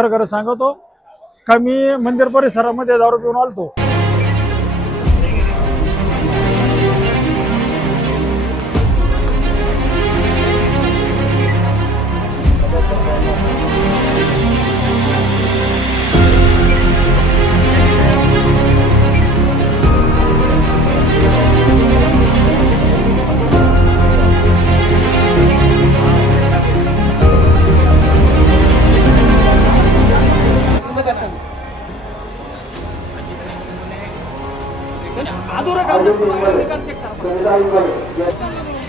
खरं खरं सांगतो का मी मंदिर परिसरामध्ये दारू पिऊन आलतो. ते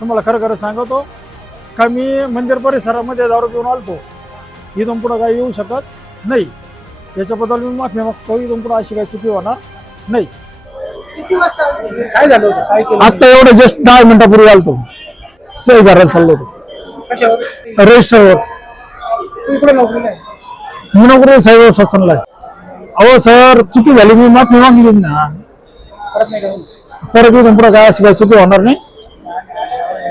तुम्हाला खरं खरं सांगतो का मी मंदिर परिसरामध्ये दारू पिऊन आलतो. इथून पुढं काही येऊ शकत नाही. याच्याबद्दल मी माफी मागतो. इथून पुढं अशी काही चुकी होणार नाही. किती वाजता काय झालं होतं? काय केलं? आता एवढं जस्ट दहा मिनिटापूर्वी आलतो. सही करायला चाललो होतो. कशावर रजिस्टरवर तू इकडे नोकरीला आहे मी नोकरी साहेब शासनला आहे. अहो सर चुकी झाली. मी माफी मागली ना. परत नाही का परत इथून पुढं काय अशी काही चुकी होणार नाही.